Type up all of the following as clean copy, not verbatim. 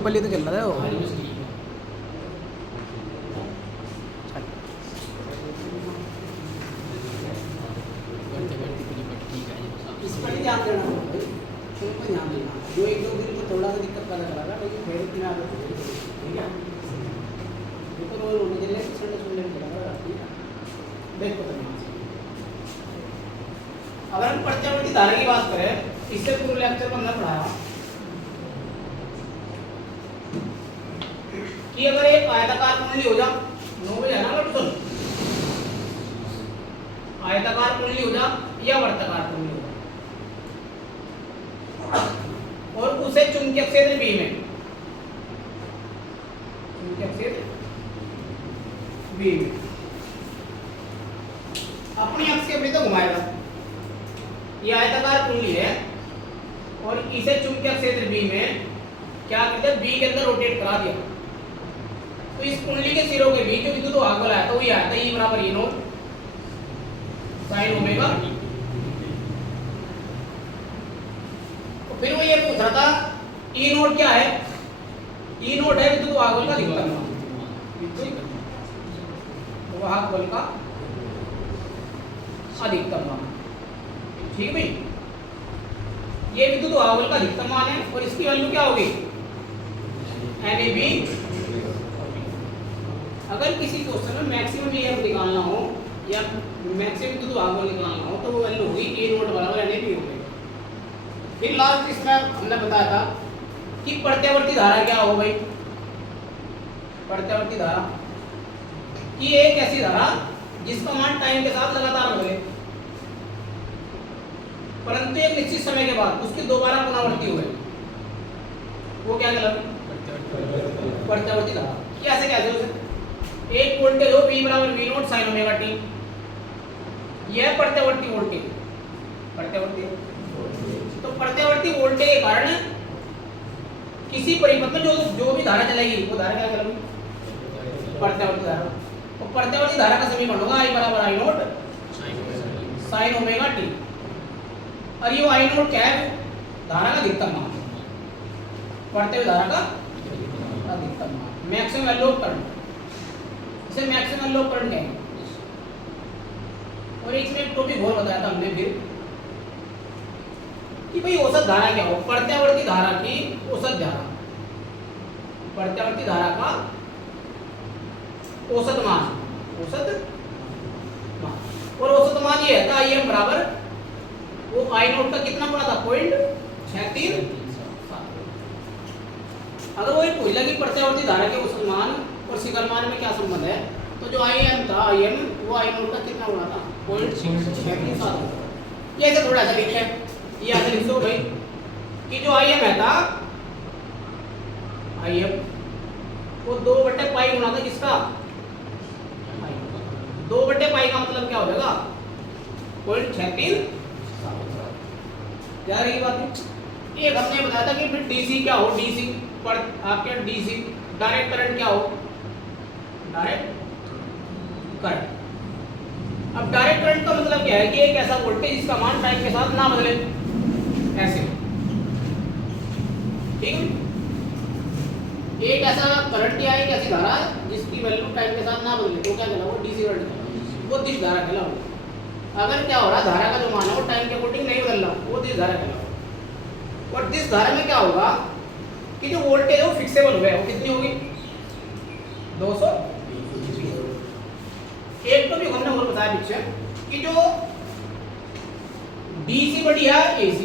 Simple ही तो चल रहा है वो। इस पर ही ध्यान देना होगा भाई, शुरू पर ध्यान देना। जो एक दो दिन को थोड़ा सा दिक्कत पता चला था, लेकिन फिर इतना आदत हो गई, ठीक है। देखो रोज होने के लिए संडे संडे में चला, ठीक है। देखो तो अगर हम प्रत्यावर्ती धारा की बात करें, इससे पूर्व लेक्चर में हमने पढ़ाया कि अगर एक आयताकार कुंडली हो जा, 9 बजे है ना लड़कों, आयताकार कुंडली हो जा या वर्ताकार कुंडली हो जा, और उसे चुंबकीय क्षेत्र B में, चुंबकीय क्षेत्र B में अपनी अक्ष के विपरीत घुमाएगा। ये आयताकार कुंडली है और इसे चुंबकीय क्षेत्र B में क्या करते हैं, B के अंदर रोटेट करा दिया, तो इस कुंडली के सिरों के बीच जो विद्युत वाहक बल आया था वही आया था E बराबर E नॉट साइन ओमेगा। तो फिर वो ये पूछ रहा था E नॉट क्या है, E नॉट है विद्युत वाहक बल का अधिकतम मान, विद्युत वाहक बल का अधिकतम मान, ठीक भाई। ये विद्युत वाहक बल का अधिकतम मान है और इसकी वैल्यू क्या होगी, NAB। अगर किसी क्वेश्चन में मैक्सिमम EM निकालना हो या मैक्सिमम विद्युत वाहक बल निकालना हो तो वो वैल्यू होगी E नॉट बराबर NAB होगी। फिर लास्ट इसमें हमने बताया था कि प्रत्यावर्ती धारा क्या हो भाई, प्रत्यावर्ती धारा कि एक ऐसी धारा जिसका मान टाइम के साथ लगातार बदले, परंतु एक निश्चित समय के बाद उसकी दोबारा पुनरावृत्ति हुए, वो क्या कहलाती, प्रत्यावर्ती धारा। कैसे कहते हैं उसे, एक वोल्टेज हो V बराबर V not sine omega t, यह प्रत्यावर्ती वोल्टेज, प्रत्यावर्ती तो प्रत्यावर्ती वोल्टेज के कारण किसी परिपथ में जो भी धारा चलेगी वो धारा क्या कहलाएगी, प्रत्यावर्ती धारा। तो प्रत्यावर्ती धारा का समीकरण होगा I बराबर I not sine omega t, और ये I नॉट क्या है, धारा का अधिकतम मान, प्रत्यावर्ती धारा का अधिकतम मान, मैक्सिमम वैल्यू ऑफ करंट, इसे मैक्सिमम वैल्यू ऑफ करंट कहेंगे। और इसमें एक टॉपिक और बताया था हमने फिर कि भाई औसत धारा क्या हो, प्रत्यावर्ती धारा की औसत धारा, प्रत्यावर्ती धारा का औसत मान, औसत मान, और औसत मान ये है IM बराबर वो I नॉट का कितना गुना था, 0.63। अगर वो पूछ लिया कि प्रत्यावर्ती धारा के औसत मान और सिकल मान में क्या संबंध है, तो जो IM था, IM वो I नॉट का कितना गुना था, 0.63। ये ऐसे थोड़ा सा लिखे, ये ऐसे लिख दो भाई कि जो IM है था, IM वो 2/पाई गुना था किसका, 2/पाई का मतलब क्या हो जाएगा, 0.36। क्या रही बात, एक हमने बताया था कि फिर DC क्या हो, DC पर आपके DC डायरेक्ट करंट क्या हो, डायरेक्ट करंट। अब डायरेक्ट करंट का मतलब क्या है कि एक ऐसा वोल्टेज जिसका मान टाइम के साथ ना बदले, ऐसे, ठीक है। एक ऐसा करंट या एक ऐसी धारा जिसकी वैल्यू टाइम के साथ ना बदले तो क्या कहलाएगा, वो DC करंट कहलाएगा, वो दिश धारा कहलाएगा। अगर क्या हो रहा, धारा का जो मान है वो टाइम के अकॉर्डिंग नहीं बदल रहा, वो दिश धारा कहलाएगा। और दिश धारा में क्या होगा कि जो वोल्टेज है वो फिक्सेबल हो गया, वो कितनी होगी, 200। एक तो भी हमने और बताया पीछे कि जो DC बढ़िया AC,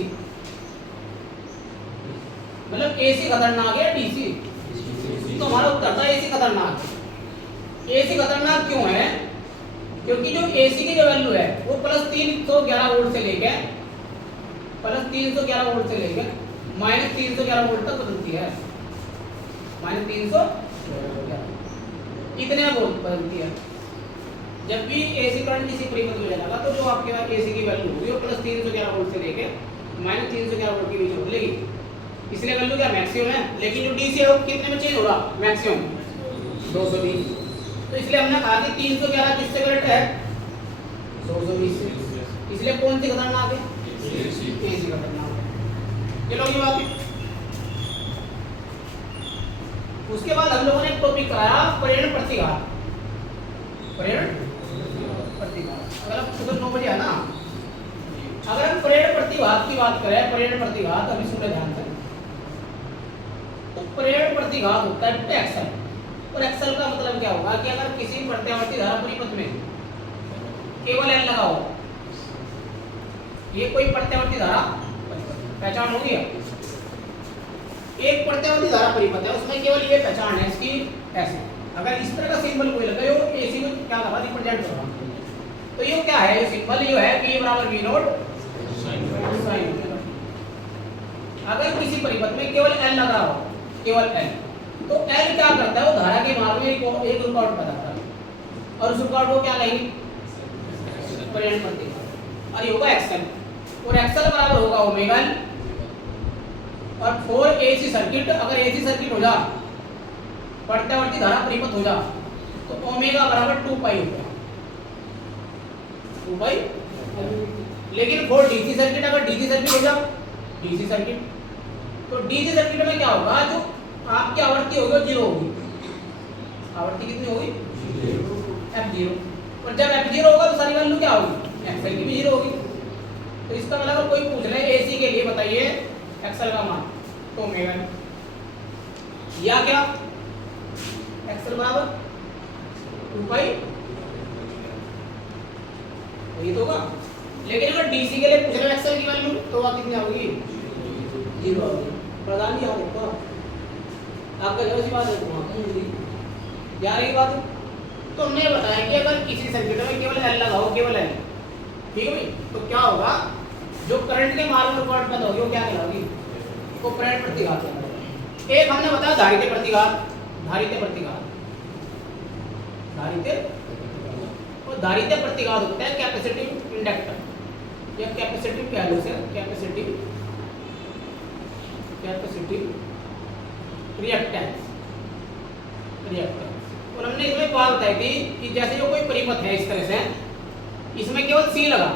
मतलब AC खतरनाक है DC, तो हमारा उत्तर था AC खतरनाक। AC खतरनाक क्यों है, क्योंकि जो AC की जो वैल्यू है वो +311 वोल्ट से लेके -311 वोल्ट से लेके -311 वोल्ट तक बदलती है, -311 इतने वोल्ट बदलती है। जब भी AC करंट किसी परिपथ में जाएगा तो जो आपके पास AC की वैल्यू होगी वो +311 वोल्ट से लेके -311 वोल्ट के बीच बदलेगी, इसलिए वैल्यू क्या मैक्सिमम है। लेकिन जो DC है वो कितने में चेंज होगा, मैक्सिमम 220। तो इसलिए हमने कहा कि 311 किससे करेक्ट है, 220 से, इसलिए कौन सी खतरनाक है, AC खतरनाक है। चलो ये बात उसके बाद हम लोगों ने एक टॉपिक कराया परिण प्रतिघात। परिण प्रतिघात अगर आप सुबह 9 बजे है ना, अगर हम परिण प्रतिघात की बात करें, परिण प्रतिघात अभी सुने ध्यान से, तो परिण प्रतिघात होता है एक्सल। और एक्सल का मतलब क्या होगा कि अगर किसी प्रत्यावर्ती धारा परिपथ में केवल एल लगा हो, ये कोई प्रत्यावर्ती धारा पहचान होगी। एक प्रत्यावर्ती धारा परिपथ है, उसमें केवल ये पहचान है इसकी ऐसे, अगर इस तरह का सिंबल कोई लगा हो, एसी को क्या लगा रिप्रेजेंट करना, तो ये क्या है, ये सिंबल ये है v बराबर v नॉट sin। अगर किसी परिपथ में केवल l लगा हो, केवल l, तो l क्या करता है, वो धारा के मार्ग में एक रुकावट पैदा करता है, और उस रुकावट को क्या कहेंगे, परिण प्रतिघात, और ये होगा एक्सल। और एक्सल बराबर होगा ओमेगा l, और फॉर एसी सर्किट, अगर एसी सर्किट हो जा, प्रत्यावर्ती धारा परिपथ हो जा, तो ओमेगा बराबर 2 पाई होगा, 2 पाई। लेकिन फॉर डीसी सर्किट, अगर डीसी सर्किट हो जा, डीसी सर्किट, तो डीसी सर्किट में क्या होगा, जो आपकी आवृत्ति होगी वो 0 होगी। आवृत्ति कितनी होगी, f0। और जब f0 होगा तो सारी वैल्यू क्या होगी, एक्सल की भी 0 होगी। तो इसका मतलब अगर कोई पूछ ले एसी के लिए बताइए एक्सल का मान, तो ओमेगा या क्या, एक्सल बराबर 2 पाई, ये तो होगा। लेकिन अगर डीसी के लिए पूछ रहे एक्सल की वैल्यू, तो वह कितनी होगी, 0 होगी। प्रधान जी देखो आपका जो सी बात है यार, ये बात तो हमने बताया कि अगर किसी सर्किट में केवल एल लगाओ, केवल एल, ठीक है भाई, तो क्या होगा, जो करंट के मार्ग में रुकावट पैदा होगी वो क्या कहलाएगी, वो परिण प्रतिघात कहलाएगा। एक हमने बताया धारित प्रतिघात, धारित प्रतिघात, धारित, और धारित प्रतिघात होता है कैपेसिटिव इंडक्टर या कैपेसिटिव वैल्यू से, कैपेसिटिव रिएक्टेंस, रिएक्टेंस। और हमने इसमें बात बताई थी कि जैसे जो कोई परिपथ है इस तरह से, इसमें केवल C लगा,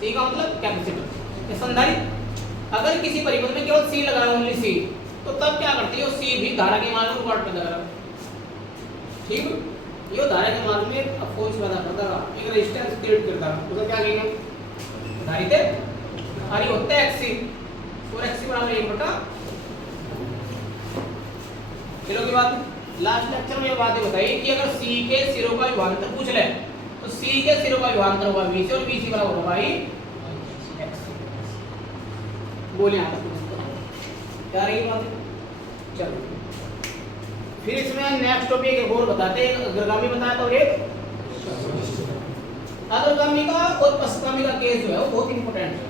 C का मतलब कैपेसिटर या संधारित्र। अगर किसी परिपथ में केवल C लगा, ओनली C, तो तब क्या करती है, C भी धारा के मार्ग में रुकावट पैदा करेगा, ठीक। ये धारा के मार्ग में फोर्स पैदा करता है, एक रेजिस्टेंस क्रिएट करता है, उसे क्या कहेंगे, धारित्र। और ये होता है XC, और XC बराबर 1/, चलो की बात। लास्ट लेक्चर में ये बातें बताई कि अगर C के सिरों का विभवांतर पूछ ले, तो C के सिरों का विभवांतर होगा VC, और VC बराबर होगा XC। बोले यहाँ तक क्या रही बात, चलो फिर इसमें नेक्स्ट टॉपिक एक और बताते हैं, अग्रगामी बताया था, और एक अग्रगामी का और पश्चगामी का केस जो है वो बहुत इंपॉर्टेंट है,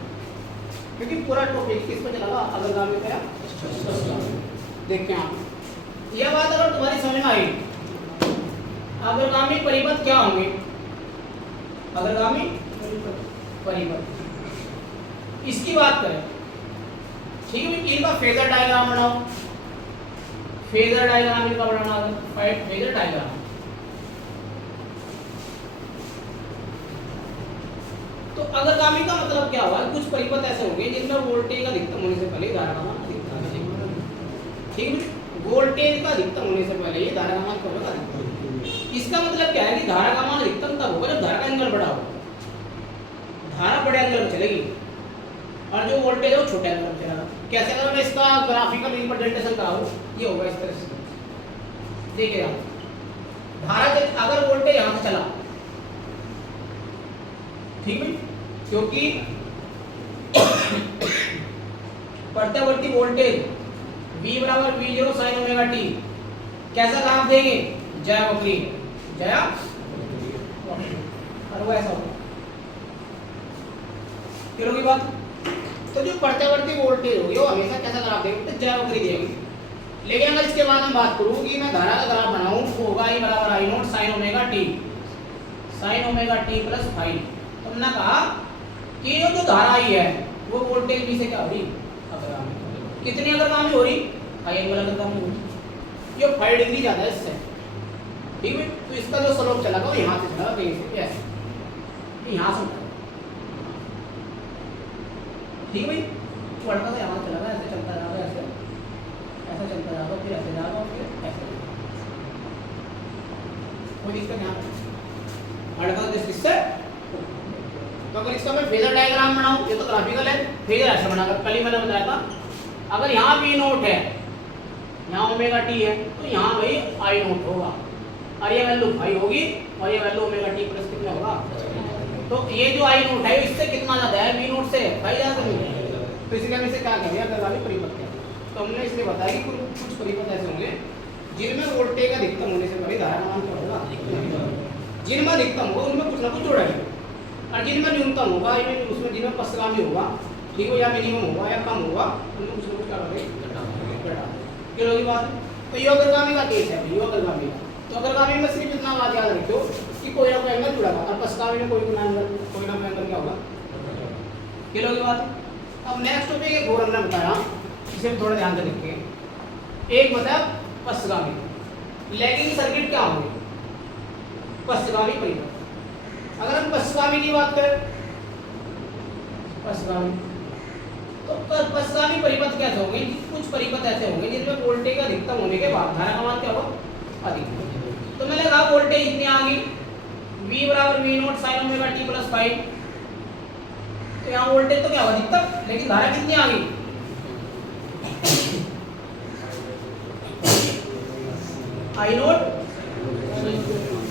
क्योंकि पूरा टॉपिक किस पर चला, अग्रगामी का या पश्चगामी। देखते हैं आप, यह बात अगर तुम्हारी समझ में आई, अग्रगामी परिपथ क्या होंगे, अग्रगामी परिपथ, इसकी बात करें, ठीक है। इनका फेजर डायग्राम बनाओ, फेजर डायग्राम इनका बनाना है, फेजर डायग्राम। तो अग्रगामी का मतलब क्या हुआ, कुछ परिपथ ऐसे होंगे जिनमें वोल्टेज का अधिकतम होने से पहले धारा का मान अधिकतम है, ठीक है। वोल्टेज का अधिकतम होने से पहले ये धारा का मान कब होगा, अधिकतम। इसका मतलब क्या है कि धारा का मान अधिकतम तब होगा जब धारा का एंगल बड़ा हो, धारा बड़े एंगल पर चलेगी, और जो वोल्टेज है वो छोटे एंगल पर चलेगा। कैसे, अगर मैं इसका ग्राफिकल रिप्रेजेंटेशन कराऊं, ये होगा इस तरह से, देखिए आप, धारा अगर वोल्टेज यहाँ से चला, ठीक है, क्योंकि प्रत्यावर्ती वोल्टेज V बराबर V0 sin ओमेगा t, कैसा ग्राफ देंगे, जया वक्री, जया, और वो ऐसा होगा, क्लियर होगी बात। तो जो प्रत्यावर्ती वोल्टेज होगी वो हमेशा कैसा ग्राफ देंगे, तो जया वक्री देंगे। लेकिन अगर इसके बाद मैं बात करूं कि मैं धारा का ग्राफ बनाऊं, वो होगा I बराबर I0 sin omega t, sin omega t plus phi. तो हमने कहा कि जो धारा आई है वो वोल्टेज V से क्या हो रही, अग्रगामी। कितनी अग्रगामी हो रही, I एंगल अग्रगामी हो रही, ये 5 डिग्री ज्यादा है इससे, ठीक है। तो इसका जो स्लोप चला वो यहाँ से चला, कहीं से ऐसे, यहाँ से उठा, ठीक है भाई, बढ़ता था यहाँ चला गया, ऐसे चलता जाएगा, ऐसे ऐसा चलता जाएगा, फिर ऐसे जाएगा और फिर ऐसे कोई दिक्कत यहाँ पे अड़का इससे। तो अगर इसका मैं फेजर डायग्राम बनाऊं, ये तो ग्राफिकल है, फेजर ऐसे बनाकर कल ही मैंने बताया था। अगर यहाँ V नोट है, यहाँ ओमेगा टी है, तो यहाँ भाई I नोट होगा और ये वैल्यू फाई होगी और ये वैल्यू ओमेगा टी प्लस कितना होगा। तो ये जो I नोट है इससे कितना ज्यादा है, V नोट से फाई ज्यादा नहीं है। तो इसलिए हम इसे क्या करेंगे, अग्रगामी परिपथ कहते हैं। तो हमने इसलिए बताया कि कुछ परिपथ ऐसे होंगे जिनमें वोल्टेज अधिकतम होने से पहले धारा का मान क्या होगा, जिनमें अधिकतम होगा उनमें कुछ ना कुछ जोड़ेंगे और जिनमें न्यूनतम होगा उसमें जिनमें पश्चगामी होगा, ठीक है, या मिनिमम होगा या कम होगा, उनमें कुछ ना कुछ क्या करेंगे, क्लियर होगी बात। तो ये अग्रगामी का केस है, ये अग्रगामी का। तो अग्रगामी में सिर्फ इतना बात याद रखियो कि कोई ना कोई एंगल जुड़ा हुआ और पश्चगामी में कोई ना कोई एंगल क्या होगा, क्लियर होगी बात। अब नेक्स्ट टॉपिक एक और हमने बताया, इसे भी थोड़ा ध्यान से देखिए। एक बताया पश्चगामी, लैगिंग सर्किट क्या होंगे, पश्चगामी परिपथ। अगर हम पश्चगामी की बात करें, पश्चगामी तो पश्चगामी परिपथ कैसे होंगे, कुछ परिपथ ऐसे होंगे जिनमें वोल्टेज अधिकतम होने के बाद धारा का मान क्या होगा, अधिक। तो मैंने कहा वोल्टेज इतनी आ गई, V बराबर V not sin omega t plus 5। तो यहाँ वोल्टेज तो क्या होगा अधिकतम, लेकिन धारा कितनी आ गई, I नॉट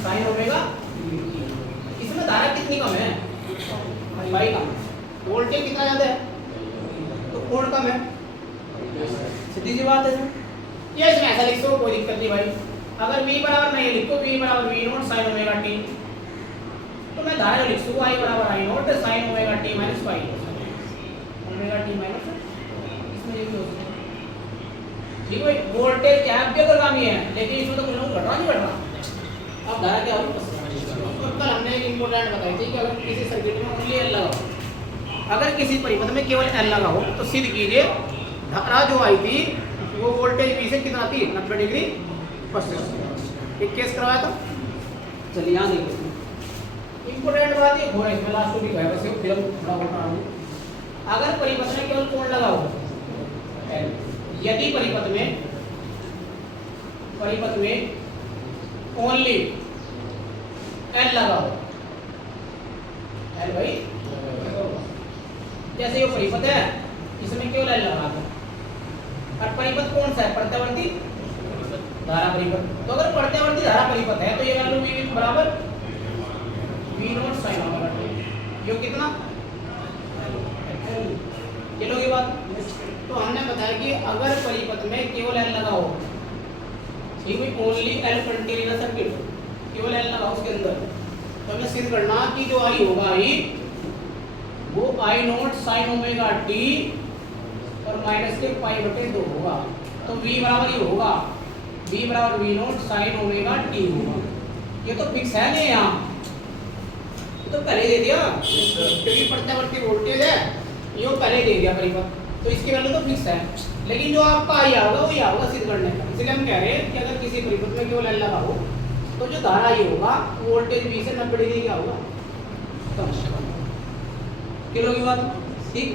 sin ओमेगा। इसमें धारा कितनी कम है, भाई कम, वोल्टेज कितना ज्यादा है तो कोण कम है, सीधी सी बात है। ये इसमें ऐसा लिख दो, कोई दिक्कत नहीं भाई। अगर V बराबर मैं ये लिखूं V बराबर V not sin omega t, तो मैं धारा लिख सकूं I बराबर I not sin omega t minus 5 omega t minus, इसमें ये भी हो सकता है। ठीक है, वोल्टेज क्या है, अग्रगामी है, लेकिन इसमें तो कुछ ना कुछ घट रहा नहीं, घट रहा। अब धारा क्या होगी, कल हमने एक इंपॉर्टेंट बताई थी कि अगर किसी सर्किट में ओनली L लगाओ, अगर किसी परिपथ में केवल L लगा हो तो सिद्ध कीजिए धारा जो आई थी वो वोल्टेज V से कितना थी, 90 डिग्री पश्चिम। एक केस करवाया था, चलिए यहाँ देखिए इंपॉर्टेंट बात ये हो रही है, लास्ट टॉपिक है वैसे फिर थोड़ा होता है। अगर परिपथ में केवल कोण लगा हो L, यदि परिपथ में ओनली L लगा हो, L भाई जैसे ये परिपथ है इसमें केवल L लगा दो और परिपथ कौन सा है, प्रत्यावर्ती धारा परिपथ। तो अगर प्रत्यावर्ती धारा परिपथ है तो ये वैल्यू V बराबर V not sin omega t, ये कितना, ये लोगी बात। तो हमने बताया कि अगर परिपथ में केवल L लगा हो, ठीक है, ओनली L कंटीन्यूअस सर्किट, केवल L लगा उसके अंदर, तो हमें सिद्ध करना कि जो I होगा I वो I not sin omega t और माइनस के पाई बटे 2 होगा। तो V बराबर ये होगा V बराबर V not sin omega t होगा। ये तो फिक्स है नहीं, यहाँ तो पहले दे दिया क्योंकि प्रत्यावर्ती वोल्टेज है, ये पहले दे दिया परिपथ, तो इसकी वैल्यू तो फिक्स है। लेकिन जो आपका आई होगा वो ये होगा सिद्ध करने का। इसलिए हम कह रहे हैं कि अगर किसी परिपथ में केवल L लगा हो तो जो धारा ये होगा वोल्टेज V से 90 डिग्री क्या होगा, किलो की बात। ठीक,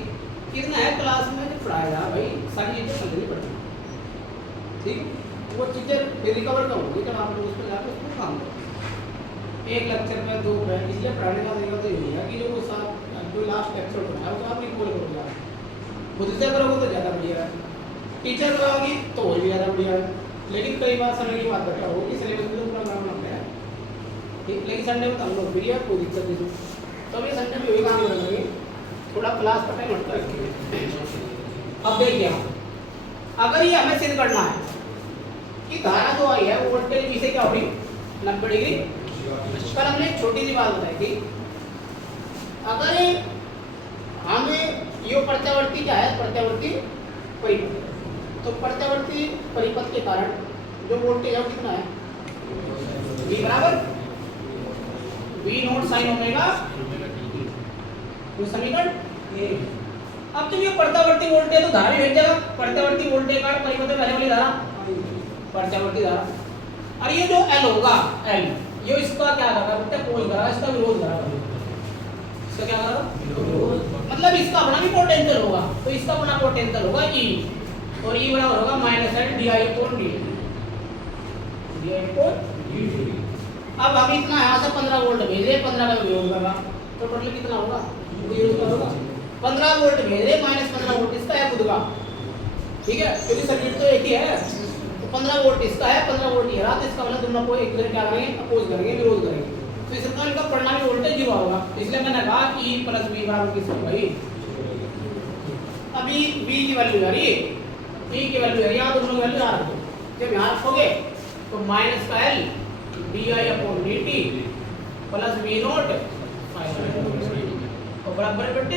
कितना है क्लास में जो पढ़ाया भाई सारी चीजें समझनी पड़ती, ठीक, वो चीजें रिकवर कब होगी जब आप लोग उस पर जाकर उसको काम करो। एक लेक्चर में 2 है, इसलिए पढ़ाने का तरीका तो यही है कि जो जो लास्ट लेक्चर पढ़ाया वो आप रिकॉल करो यार, खुद से करोगे तो ज़्यादा बढ़िया है, टीचर कराओगी तो और भी ज़्यादा बढ़िया है। लेकिन कई बार समय की बात बता हो कि सिलेबस में तो पूरा काम लग गया है, ठीक, लेकिन संडे में तो हम लोग फ्री है, कोई दिक्कत नहीं। तो अभी संडे में वही काम करेंगे, थोड़ा क्लास का टाइम हटता है। अब देखिए अगर ये हमें सिद्ध करना है कि धारा जो आई है वोल्टेज V से क्या होगी 90 डिग्री, कल हमने एक छोटी सी बात बताई थी, अगर हमें ये प्रत्यावर्ती क्या है, प्रत्यावर्ती परिपथ, तो प्रत्यावर्ती परिपथ के कारण जो वोल्टेज है कितना है, V बराबर V नॉट sin ओमेगा, वो समीकरण। अब जब ये प्रत्यावर्ती वोल्टेज तो धारा भी भेज जाएगा, प्रत्यावर्ती वोल्टेज का परिपथ में पहले वाली धारा प्रत्यावर्ती धारा, और ये जो L होगा L, ये इसका क्या करेगा, पोल करेगा, इसका विरोध करेगा, इसका क्या करेगा, मतलब इसका अपना भी पोटेंशियल होगा, तो इसका अपना पोटेंशियल होगा E, और ई बराबर होगा minus L D I upon D D I upon D. अब हम इतना यहाँ से 15 वोल्ट भेजे, 15 का वियोग होगा तो टोटल कितना होगा, 15 वोल्ट भेज रहे माइनस 15 वोल्ट इसका है खुद का, ठीक है, क्योंकि सर्किट तो एक ही है। तो 15 वोल्ट इसका है, 15 वोल्ट ये रहा, तो इसका मतलब दोनों को एक दूसरे क्या करेंगे, अपोज करेंगे, विरोध करेंगे, तो इसका इनका परिणामी वोल्टेज जीरो होगा। इसलिए मैंने कहा E प्लस V बराबर किसकी भाई, अभी V की वैल्यू आ रही है, E की वैल्यू है, यहाँ दोनों की वैल्यू आ रही है, जब यहाँ रखोगे तो माइनस का L D I upon D t plus v naught और बराबर बेटे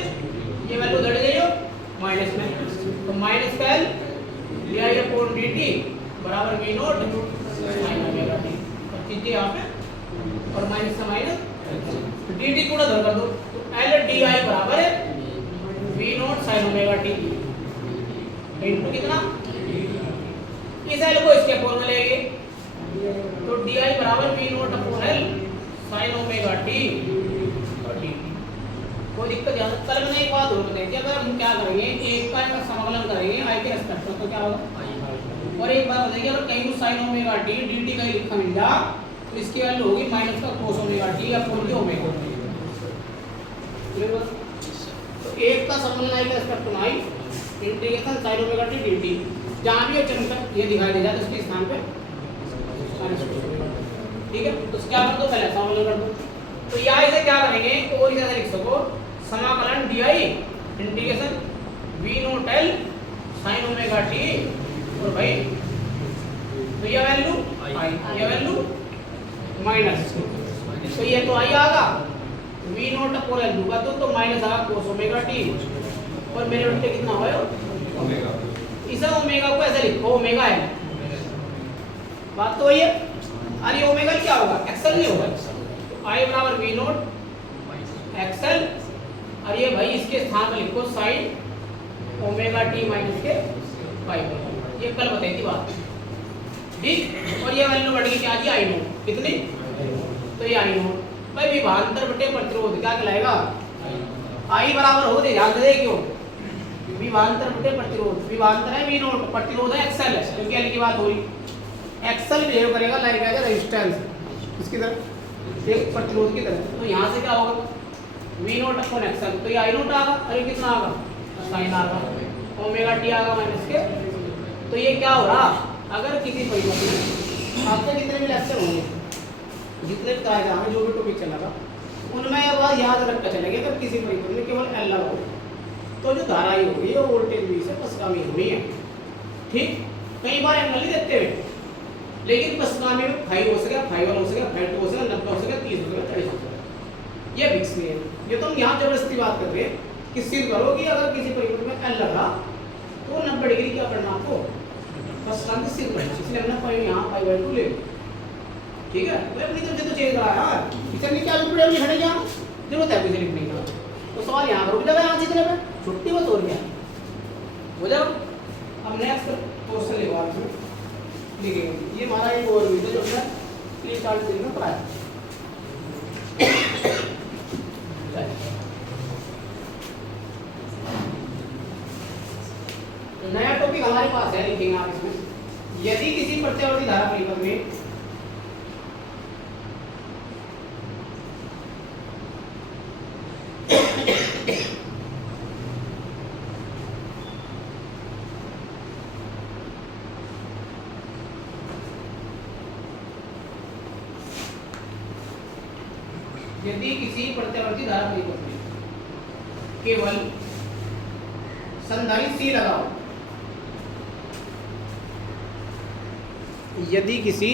ये वैल्यू घट गई हो माइनस में, तो माइनस का L D I upon D T बराबर we naught sine omega T, अब चीजें यहाँ पे और माइनस से माइनस डी टी को उधर कर दो, तो L डी आई बराबर है v naught sine omega t into कितना, इस L को इसके अपोन में लेंगे तो डी आई बराबर we naught upon L sine omega t और डी टी। कोई दिक्कत यहाँ कल मैंने एक बात और बताई थी, अगर हम क्या करेंगे एक का समाकलन करेंगे आई के रेस्पेक्ट में तो क्या होगा, और एक बात बताइए अगर कहीं को sign omega T D T का लिखा मिल जाए तो इसकी वैल्यू होगी माइनस का cos omega T upon omega. तो एक का समाकलन आई के रेस्पेक्ट में I integration sine omega T D T, जहाँ भी ये दिखाई दे जाए तो उसके स्थान पे ठीक है, तो क्या कर दो पहले समाकलन कर दो, तो यहाँ इसे क्या करेंगे और इसे लिख सको समाकलन d i integration v naught l sine omega t और भाई तो ये वैल्यू आई, ये वैल्यू माइनस, तो ये तो आई आगा वी नोट अपॉन एल दूंगा तो माइनस आगा कोस ओमेगा टी और मेरे बेटे कितना होगा ओमेगा, इसे ओमेगा को ऐसे लिखो ओमेगा है, बात तो ये अरे ओमेगा क्या होगा एक्सएल नहीं होगा, आई बराबर वी नोट एक्सएल और ये भाई इसके स्थान पर लिखो साइन ओमेगा टी माइनस के पाई पर, ये कल बताई थी बात ठीक। और ये वैल्यू बढ़ गई क्या जी आई नोट कितनी, तो ये आई नोट भाई विभांतर बटे प्रतिरोध क्या कहलाएगा, आई बराबर हो दे ध्यान दे क्यों, विभांतर बटे प्रतिरोध, विभांतर है वी नोट, प्रतिरोध है एक्सएल है क्योंकि एल की बात हो रही, एक्सएल बिहेव करेगा लाइक एज रेजिस्टेंस इसकी तरफ एक प्रतिरोध की तरफ, तो यहाँ से क्या होगा वी नोट अपॉन एक्सएल, तो ये आई नोट आगा और ये कितना आगा साइन आगा ओमेगा टी आगा माइनस के, तो ये क्या हो रहा अगर किसी परिपथ में आपके जितने भी लेक्चर होंगे जितने भी कराए जाएंगे जो भी टॉपिक चलेगा उनमें ये बात याद रख कर चलेंगे, अगर किसी परिपथ में केवल एल लगा हो तो जो धारा ही होगी वो वोल्टेज भी से पसगामी हुई है ठीक, कई बार एंगल नहीं देते हुए लेकिन पसगामी में 5 हो सके 5 हो सके 5 हो सके 90 हो सके 30 हो सके 40 हो सके, ये फिक्स नहीं है, ये तो हम यहाँ जबरदस्ती बात कर रहे हैं कि सिर्फ करो कि अगर किसी परिपथ में एल लगा तो 90 डिग्री क्या करना आपको पसगामी सिर्फ करना, इसलिए हमने पाई यहाँ पाई/2 ले ठीक है, तो अपनी तरफ से तो चेंज करा यार, इसे नहीं क्या लिखने नहीं हटे यहाँ जरूरत है कुछ लिखने का, तो सवाल यहाँ रुक जाएगा यहाँ जितने पे छुट्टी बस हो रही है हो जाओ। अब नेक्स्ट क्वेश्चन लिखवा लिखेंगे, ये हमारा एक और वीडियो जो है 3-4 दिन में पढ़ाया नया टॉपिक हमारे पास है, लिखेंगे आप इसमें, यदि किसी प्रत्यावर्ती धारा परिपथ में यदि किसी प्रत्यावर्ती धारा परिपथ में केवल संधारित्र सी लगाओ, यदि किसी